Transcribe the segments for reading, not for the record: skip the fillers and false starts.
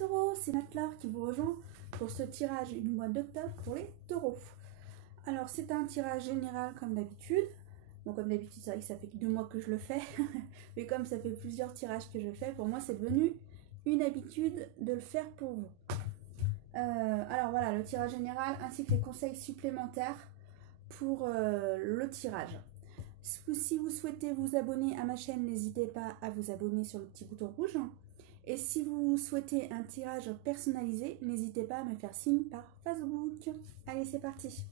taureaux, c'est Natlar qui vous rejoint pour ce tirage du mois d'octobre pour les taureaux. Alors c'est un tirage général comme d'habitude. Bon, comme d'habitude, c'est vrai que ça fait que 2 mois que je le fais. Mais comme ça fait plusieurs tirages que je fais, pour moi c'est devenu une habitude de le faire pour vous. Alors voilà, le tirage général ainsi que les conseils supplémentaires pour le tirage. Si vous souhaitez vous abonner à ma chaîne, n'hésitez pas à vous abonner sur le petit bouton rouge. Et si vous souhaitez un tirage personnalisé, n'hésitez pas à me faire signe par Facebook. Allez, c'est parti.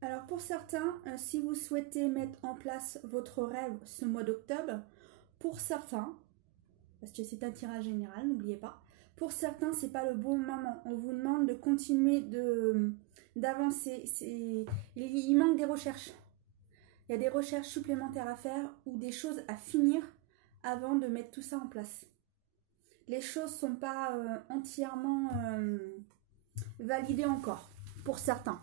Alors pour certains, si vous souhaitez mettre en place votre rêve ce mois d'octobre, pour certains, parce que c'est un tirage général, n'oubliez pas, pour certains, c'est pas le bon moment. On vous demande de continuer d'avancer. Il manque des recherches. Il y a des recherches supplémentaires à faire ou des choses à finir avant de mettre tout ça en place. Les choses ne sont pas entièrement validées encore, pour certains.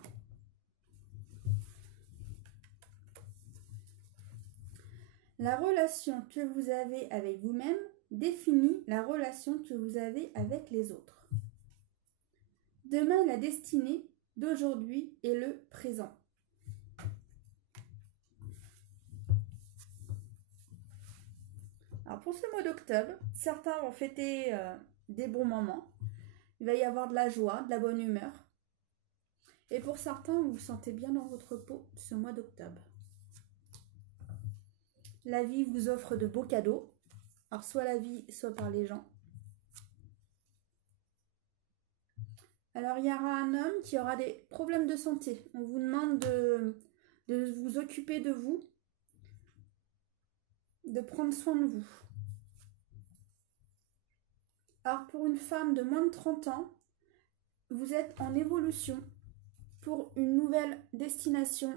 La relation que vous avez avec vous-même définit la relation que vous avez avec les autres. Demain, la destinée d'aujourd'hui est le présent. Alors pour ce mois d'octobre, certains vont fêter des bons moments. Il va y avoir de la joie, de la bonne humeur. Et pour certains, vous vous sentez bien dans votre peau ce mois d'octobre. La vie vous offre de beaux cadeaux. Alors soit la vie, soit par les gens. Alors il y aura un homme qui aura des problèmes de santé. On vous demande de vous occuper de vous, de prendre soin de vous. Alors pour une femme de moins de 30 ans, vous êtes en évolution pour une nouvelle destination,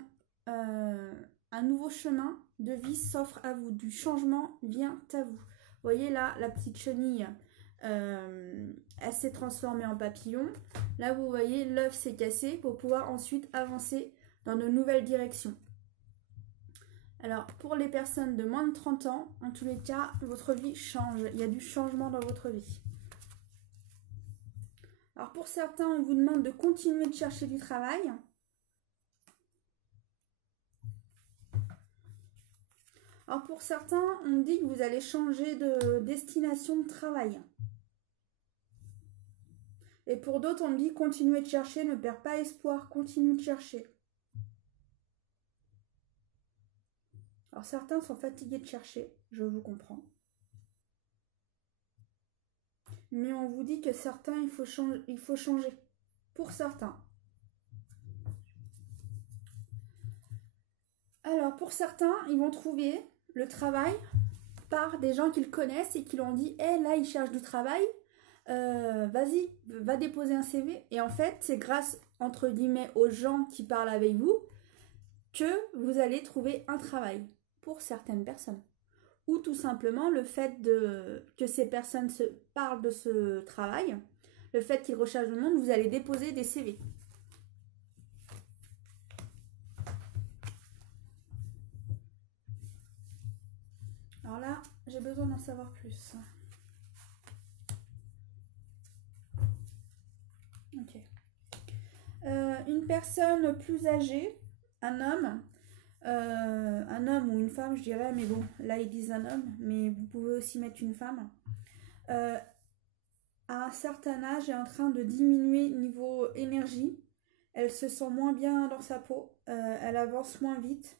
un nouveau chemin de vie s'offre à vous. Du changement vient à vous. Vous voyez là, la petite chenille, elle s'est transformée en papillon. Là, vous voyez, l'œuf s'est cassé pour pouvoir ensuite avancer dans de nouvelles directions. Alors, pour les personnes de moins de 30 ans, en tous les cas, votre vie change. Il y a du changement dans votre vie. Alors, pour certains, on vous demande de continuer de chercher du travail. Alors, pour certains, on dit que vous allez changer de destination de travail. Et pour d'autres, on dit continuez de chercher, ne perds pas espoir, continue de chercher. Alors certains sont fatigués de chercher, je vous comprends. Mais on vous dit que certains, il faut changer. Pour certains. Alors pour certains, ils vont trouver le travail par des gens qu'ils connaissent et qui leur ont dit « Eh, là, ils cherchent du travail. Vas-y, va déposer un CV. » Et en fait, c'est grâce, entre guillemets, aux gens qui parlent avec vous que vous allez trouver un travail pour certaines personnes. Ou tout simplement le fait que ces personnes se parlent de ce travail, le fait qu'ils recherchent le monde, vous allez déposer des CV. Alors là, j'ai besoin d'en savoir plus. Ok. Une personne plus âgée, un homme ou une femme, je dirais, mais bon, là ils disent un homme, mais vous pouvez aussi mettre une femme, à un certain âge est en train de diminuer niveau énergie, elle se sent moins bien dans sa peau, elle avance moins vite,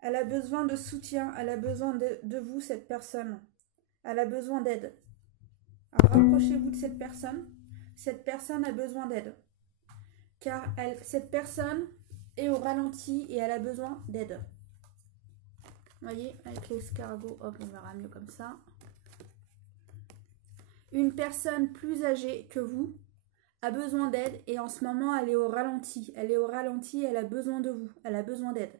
elle a besoin de soutien, elle a besoin de vous, cette personne, elle a besoin d'aide. Alors rapprochez-vous de cette personne a besoin d'aide, car cette personne est au ralenti et elle a besoin d'aide. Vous voyez, avec l'escargot, hop, on verra mieux comme ça. Une personne plus âgée que vous a besoin d'aide et en ce moment, elle est au ralenti. Elle est au ralenti, elle a besoin de vous. Elle a besoin d'aide.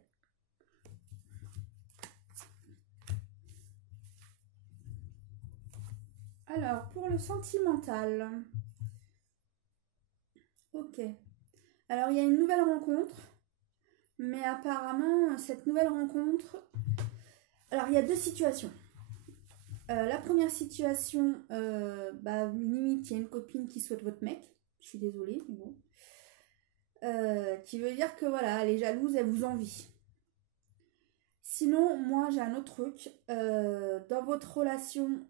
Alors, pour le sentimental. Ok. Alors, il y a une nouvelle rencontre. Mais apparemment, cette nouvelle rencontre... Alors, il y a deux situations. La première situation, limite, il y a une copine qui souhaite votre mec. Je suis désolée, mais bon. Qui veut dire que voilà, elle est jalouse, elle vous envie. Sinon, moi j'ai un autre truc. Dans votre relation,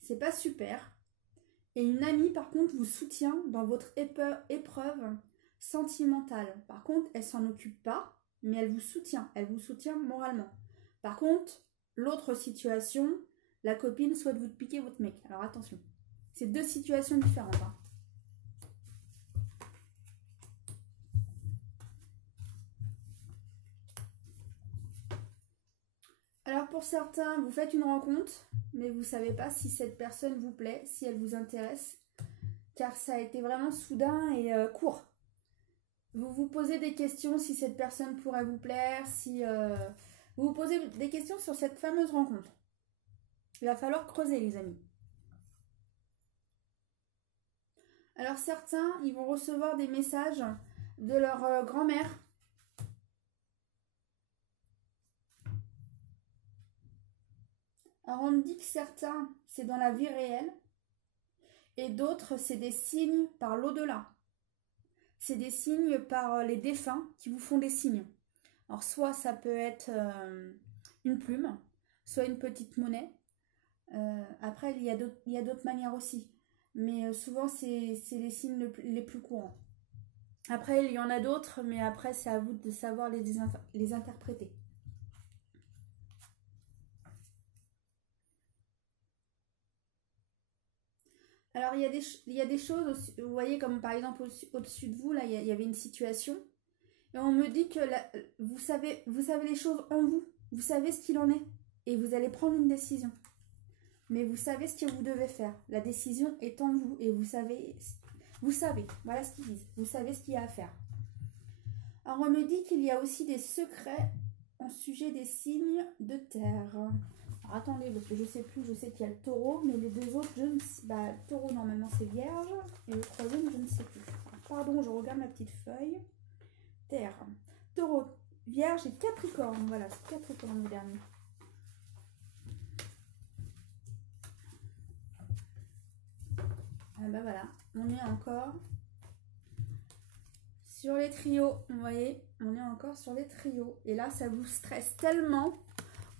c'est pas super. Et une amie, par contre, vous soutient dans votre épreuve sentimentale. Par contre, elle s'en occupe pas, mais elle vous soutient. Elle vous soutient moralement. Par contre, l'autre situation, la copine souhaite vous piquer votre mec. Alors attention, c'est deux situations différentes. Hein. Alors pour certains, vous faites une rencontre, mais vous ne savez pas si cette personne vous plaît, si elle vous intéresse, car ça a été vraiment soudain et court. Vous vous posez des questions si cette personne pourrait vous plaire, si vous vous posez des questions sur cette fameuse rencontre. Il va falloir creuser, les amis. Alors certains, ils vont recevoir des messages de leur grand-mère. Alors on me dit que certains, c'est dans la vie réelle, et d'autres, c'est des signes par l'au-delà. C'est des signes par les défunts qui vous font des signes. Alors soit ça peut être une plume, soit une petite monnaie. Après, il y a d'autres manières aussi. Mais souvent, c'est les signes les plus courants. Après, il y en a d'autres, mais après, c'est à vous de savoir les interpréter. Alors, il y a des choses, vous voyez, comme par exemple au-dessus de vous, là, il y avait une situation. Et on me dit que vous savez les choses en vous. Vous savez ce qu'il en est. Et vous allez prendre une décision. Mais vous savez ce que vous devez faire. La décision est en vous. Et vous savez, voilà ce qu'ils disent. Vous savez ce qu'il y a à faire. Alors on me dit qu'il y a aussi des secrets en sujet des signes de terre. Alors attendez, parce que je sais plus, je sais qu'il y a le taureau, mais les deux autres, je ne sais pas. Le taureau, normalement, c'est vierge. Et le troisième, je ne sais plus. Alors, pardon, je regarde ma petite feuille. Terre. Taureau, vierge et capricorne. Voilà, c'est capricorne le dernier. Ah bah voilà, on est encore sur les trios. Vous voyez, on est encore sur les trios. Et là, ça vous stresse tellement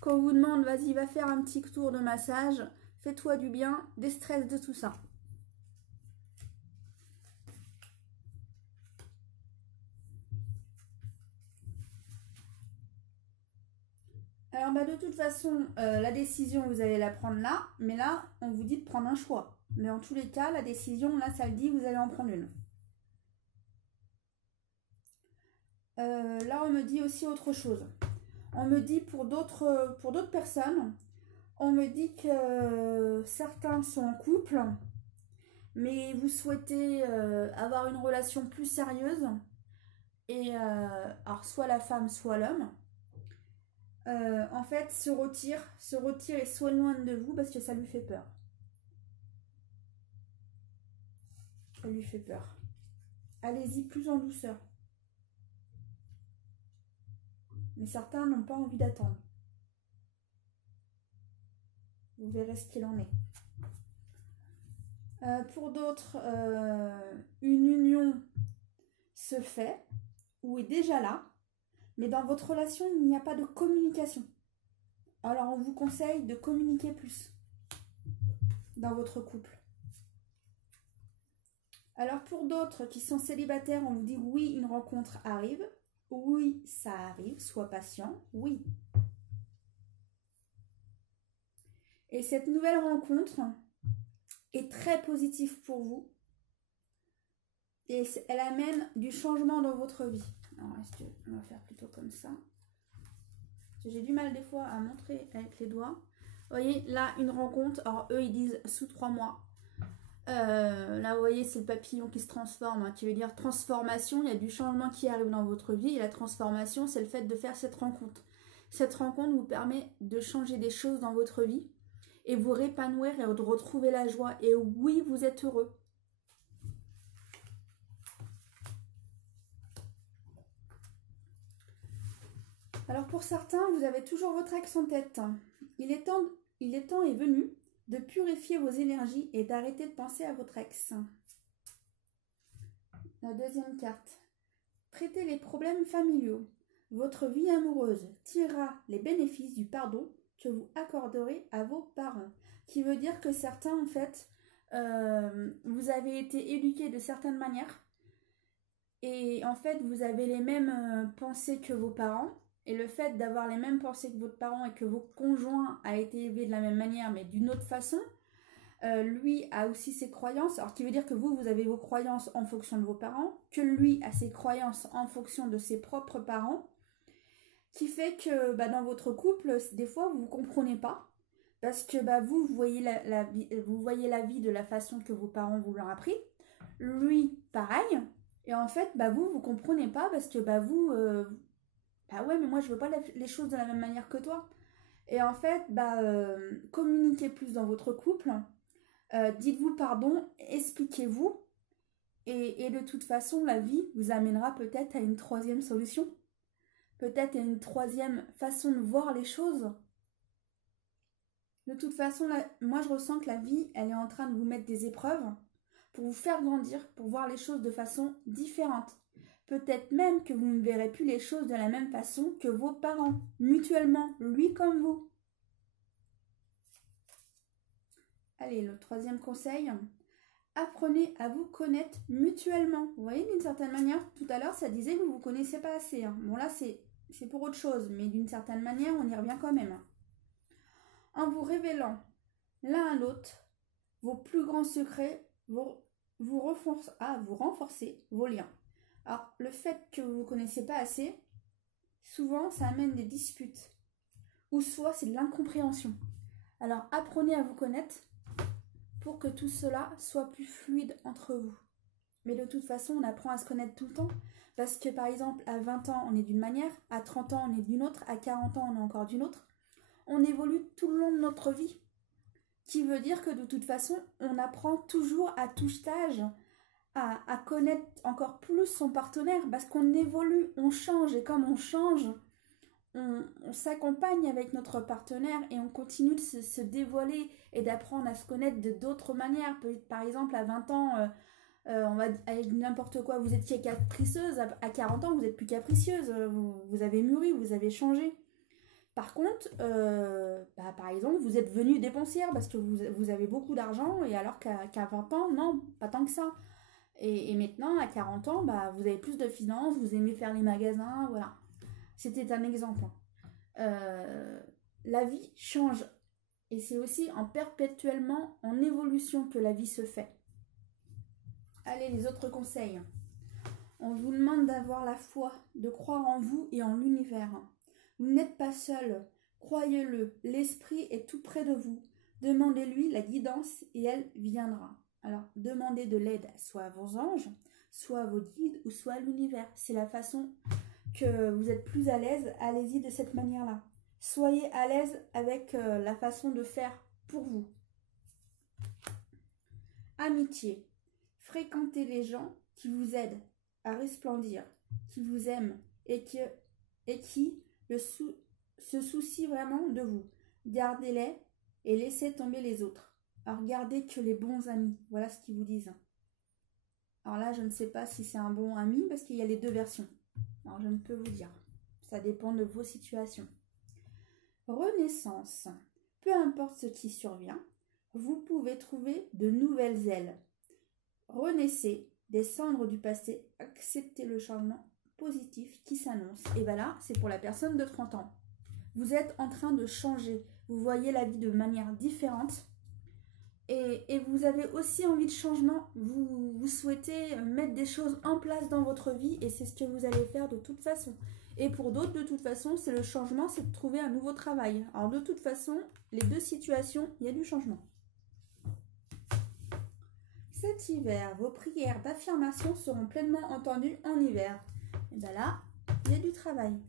qu'on vous demande, vas-y, va faire un petit tour de massage. Fais-toi du bien, déstresse de tout ça. Alors bah de toute façon, la décision, vous allez la prendre là. Mais là, on vous dit de prendre un choix. Mais en tous les cas, la décision, là, ça le dit, vous allez en prendre une. Là, on me dit aussi autre chose. On me dit pour d'autres personnes, on me dit que certains sont en couple, mais vous souhaitez avoir une relation plus sérieuse. Et alors, soit la femme, soit l'homme. En fait, se retire et s'éloigne de vous parce que ça lui fait peur. Ça lui fait peur. Allez-y plus en douceur. Mais certains n'ont pas envie d'attendre. Vous verrez ce qu'il en est. Pour d'autres, une union se fait ou est déjà là, mais dans votre relation, il n'y a pas de communication. Alors, on vous conseille de communiquer plus dans votre couple. Alors, pour d'autres qui sont célibataires, on vous dit oui, une rencontre arrive. Oui, ça arrive, sois patient, oui. Et cette nouvelle rencontre est très positive pour vous. Et elle amène du changement dans votre vie. Alors, on va faire plutôt comme ça. J'ai du mal des fois à montrer avec les doigts. Vous voyez, là, une rencontre. Alors, eux, ils disent sous 3 mois. Là, vous voyez, c'est le papillon qui se transforme, hein, qui veut dire transformation. Il y a du changement qui arrive dans votre vie. Et la transformation, c'est le fait de faire cette rencontre. Cette rencontre vous permet de changer des choses dans votre vie et vous répanouir et de retrouver la joie. Et oui, vous êtes heureux. Alors pour certains, vous avez toujours votre ex en tête. il est temps est venu de purifier vos énergies et d'arrêter de penser à votre ex. La deuxième carte. Traitez les problèmes familiaux. Votre vie amoureuse tirera les bénéfices du pardon que vous accorderez à vos parents. Qui veut dire que certains, en fait, vous avez été éduqués de certaines manières. Et en fait, vous avez les mêmes pensées que vos parents. Et le fait d'avoir les mêmes pensées que votre parent et que vos conjoints a été élevé de la même manière, mais d'une autre façon, lui a aussi ses croyances. Alors, qui veut dire que vous avez vos croyances en fonction de vos parents, que lui a ses croyances en fonction de ses propres parents, qui fait que dans votre couple, des fois, vous ne comprenez pas. Parce que vous voyez vous voyez la vie de la façon que vos parents vous l'ont appris. Lui, pareil. Et en fait, vous comprenez pas parce que vous... ouais, mais moi, je veux pas les choses de la même manière que toi. Et en fait, communiquez plus dans votre couple. Dites-vous pardon, expliquez-vous. Et de toute façon, la vie vous amènera peut-être à une troisième solution. Peut-être à une troisième façon de voir les choses. De toute façon, moi je ressens que la vie, elle est en train de vous mettre des épreuves pour vous faire grandir, pour voir les choses de façon différente. Peut-être même que vous ne verrez plus les choses de la même façon que vos parents, mutuellement, lui comme vous. Allez, le troisième conseil, apprenez à vous connaître mutuellement. Vous voyez, d'une certaine manière, tout à l'heure, ça disait que vous ne vous connaissez pas assez. Bon, là, c'est pour autre chose, mais d'une certaine manière, on y revient quand même. En vous révélant l'un à l'autre vos plus grands secrets, vous renforcez vos liens. Alors, le fait que vous ne vous connaissez pas assez, souvent, ça amène des disputes. Ou soit, c'est de l'incompréhension. Alors, apprenez à vous connaître pour que tout cela soit plus fluide entre vous. Mais de toute façon, on apprend à se connaître tout le temps. Parce que, par exemple, à 20 ans, on est d'une manière, à 30 ans, on est d'une autre, à 40 ans, on est encore d'une autre. On évolue tout le long de notre vie. Qui veut dire que de toute façon, on apprend toujours à tout stage à connaître encore plus son partenaire parce qu'on évolue, on change et comme on change, on s'accompagne avec notre partenaire et on continue de se dévoiler et d'apprendre à se connaître de d'autres manières. Par exemple, à 20 ans, on va dire n'importe quoi, vous étiez capricieuse, à 40 ans, vous n'êtes plus capricieuse, vous avez mûri, vous avez changé. Par contre, par exemple, vous êtes venue dépensière parce que vous avez beaucoup d'argent et alors qu'à 20 ans, non, pas tant que ça. Et maintenant, à 40 ans, vous avez plus de finances, vous aimez faire les magasins, voilà. C'était un exemple. La vie change. Et c'est aussi perpétuellement en évolution que la vie se fait. Allez, les autres conseils. On vous demande d'avoir la foi, de croire en vous et en l'univers. Vous n'êtes pas seul. Croyez-le, l'esprit est tout près de vous. Demandez-lui la guidance et elle viendra. Alors, demandez de l'aide soit à vos anges, soit à vos guides ou soit à l'univers. C'est la façon que vous êtes plus à l'aise. Allez-y de cette manière-là. Soyez à l'aise avec la façon de faire pour vous. Amitié. Fréquentez les gens qui vous aident à resplendir, qui vous aiment et qui se soucient vraiment de vous. Gardez-les et laissez tomber les autres. Alors, gardez que les bons amis. Voilà ce qu'ils vous disent. Alors là, je ne sais pas si c'est un bon ami parce qu'il y a les deux versions. Alors, je ne peux vous dire. Ça dépend de vos situations. Renaissance. Peu importe ce qui survient, vous pouvez trouver de nouvelles ailes. Renaissez des cendres du passé. Acceptez le changement positif qui s'annonce. Et bien là, c'est pour la personne de 30 ans. Vous êtes en train de changer. Vous voyez la vie de manière différente. Et vous avez aussi envie de changement. Vous souhaitez mettre des choses en place dans votre vie et c'est ce que vous allez faire de toute façon. Et pour d'autres, de toute façon, c'est le changement, c'est de trouver un nouveau travail. Alors de toute façon, les deux situations, il y a du changement. Cet hiver, vos prières d'affirmation seront pleinement entendues en hiver. Et bien là, il y a du travail.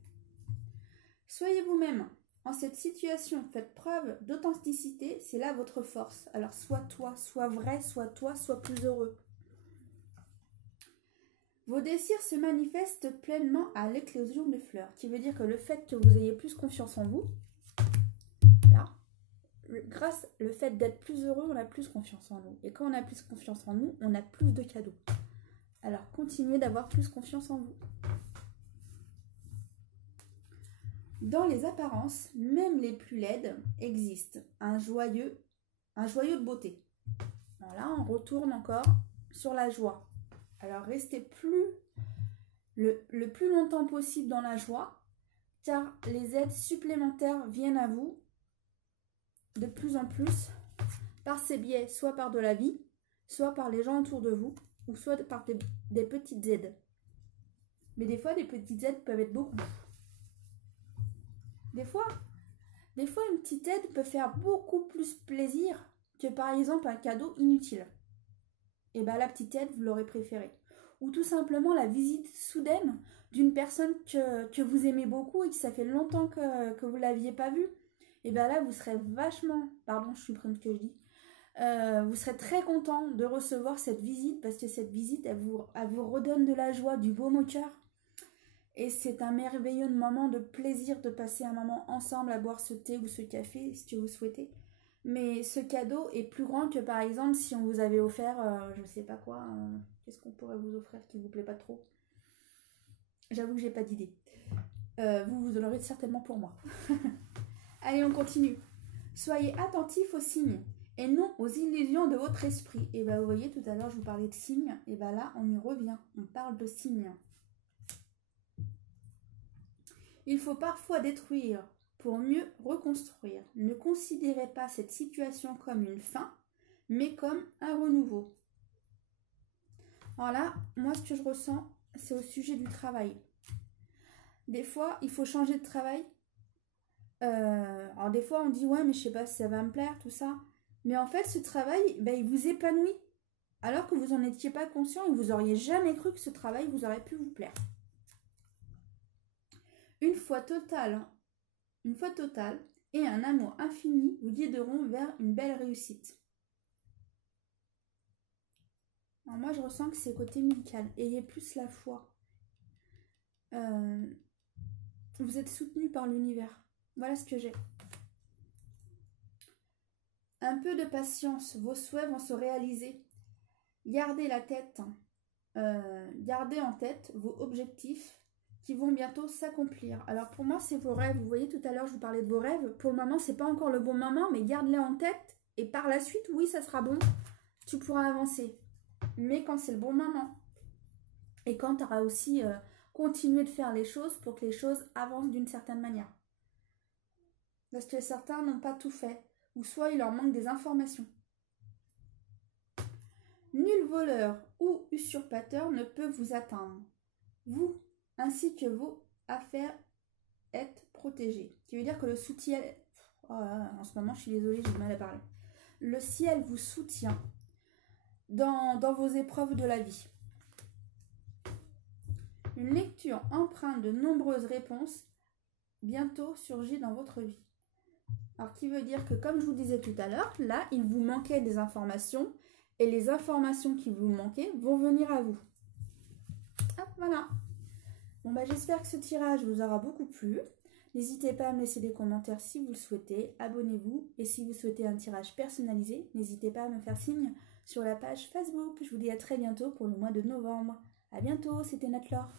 Soyez vous-même. En cette situation, faites preuve d'authenticité, c'est là votre force. Alors, soit toi, soit vrai, soit toi, soit plus heureux. Vos désirs se manifestent pleinement à l'éclosion des fleurs, qui veut dire que le fait que vous ayez plus confiance en vous, là, grâce au fait d'être plus heureux, on a plus confiance en nous. Et quand on a plus confiance en nous, on a plus de cadeaux. Alors, continuez d'avoir plus confiance en vous. Dans les apparences, même les plus laides, existe un joyeux de beauté. Alors là, on retourne encore sur la joie. Alors, restez le plus longtemps possible dans la joie, car les aides supplémentaires viennent à vous de plus en plus par ces biais, soit par de la vie, soit par les gens autour de vous, ou soit par des petites aides. Mais des fois, des petites aides peuvent être beaucoup. Des fois, une petite aide peut faire beaucoup plus plaisir que par exemple un cadeau inutile. Et bien la petite aide, vous l'aurez préférée. Ou tout simplement la visite soudaine d'une personne que vous aimez beaucoup et que ça fait longtemps que vous ne l'aviez pas vue. Et bien là, vous serez vachement... Pardon, je supprime ce que je dis. Vous serez très content de recevoir cette visite parce que cette visite, elle vous redonne de la joie, du baume au cœur. Et c'est un merveilleux moment de plaisir de passer un moment ensemble à boire ce thé ou ce café, si vous souhaitez. Mais ce cadeau est plus grand que par exemple si on vous avait offert, je ne sais pas quoi, qu'est-ce qu'on pourrait vous offrir qui ne vous plaît pas trop. J'avoue que j'ai pas d'idée. Vous l'aurez certainement pour moi. Allez, on continue. Soyez attentifs aux signes et non aux illusions de votre esprit. Et bien vous voyez, tout à l'heure je vous parlais de signes, et bien là on y revient, on parle de signes. Il faut parfois détruire pour mieux reconstruire. Ne considérez pas cette situation comme une fin, mais comme un renouveau. Alors là, moi ce que je ressens, c'est au sujet du travail. Des fois, il faut changer de travail. Alors des fois, on dit ouais, mais je sais pas si ça va me plaire, tout ça. Mais en fait, ce travail, il vous épanouit. Alors que vous n'en étiez pas conscient et vous n'auriez jamais cru que ce travail vous aurait pu vous plaire. Une foi totale et un amour infini vous guideront vers une belle réussite. Alors moi, je ressens que c'est côté médical. Ayez plus la foi. Vous êtes soutenu par l'univers. Voilà ce que j'ai. Un peu de patience, vos souhaits vont se réaliser. Gardez en tête vos objectifs qui vont bientôt s'accomplir. Alors pour moi, c'est vos rêves. Vous voyez, tout à l'heure, je vous parlais de vos rêves. Pour le moment, c'est pas encore le bon moment, mais garde-les en tête. Et par la suite, oui, ça sera bon. Tu pourras avancer. Mais quand c'est le bon moment. Et quand tu auras aussi continué de faire les choses pour que les choses avancent d'une certaine manière. Parce que certains n'ont pas tout fait. Ou soit il leur manque des informations. Nul voleur ou usurpateur ne peut vous atteindre. Vous, ainsi que vos affaires, êtes protégés. Ce qui veut dire que le soutien... Oh là, en ce moment, je suis désolée, j'ai du mal à parler. Le ciel vous soutient dans vos épreuves de la vie. Une lecture empreinte de nombreuses réponses bientôt surgit dans votre vie. Alors, qui veut dire que, comme je vous disais tout à l'heure, là, il vous manquait des informations et les informations qui vous manquaient vont venir à vous. Hop, voilà. Bon, j'espère que ce tirage vous aura beaucoup plu. N'hésitez pas à me laisser des commentaires si vous le souhaitez. Abonnez-vous. Et si vous souhaitez un tirage personnalisé, n'hésitez pas à me faire signe sur la page Facebook. Je vous dis à très bientôt pour le mois de novembre. À bientôt, c'était Nat Laure.